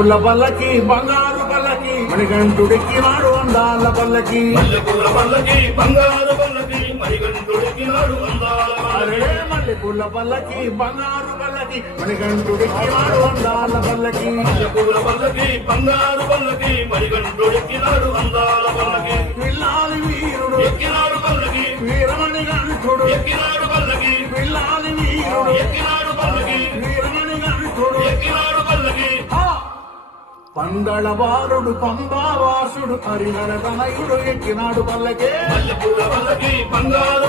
మల్లెపూల పల్లకి బంగారు పల్లకి మణికంఠుడెక్కినాడు అందాల పల్లకి మల్లెపూల పల్లకి బంగారు పల్లకి మణికంఠుడెక్కినాడు అందాల అరే మల్లెపూల పల్లకి బంగారు పల్లకి మణికంఠుడెక్కినాడు అందాల పల్లకి మల్లెపూల పల్లకి బంగారు పల్లకి మణికంఠుడెక్కినాడు అందాల పల్లకి పిల్లాలి వీరుడు ఎక్కినాడు పల్లకి వీరమణికంఠుడు ఎక్కినాడు పల్లకి పిల్లాలి వీరుడు ఎక్కినాడు పల్లకి వీరమణికంఠుడు ఎక్కినాడు పల్లకి పందళవారుడు పంబావాసుడు హరిహర తనయుడు ఎక్కినాడు పల్లకే మల్లెపూల పల్లకి బంగారు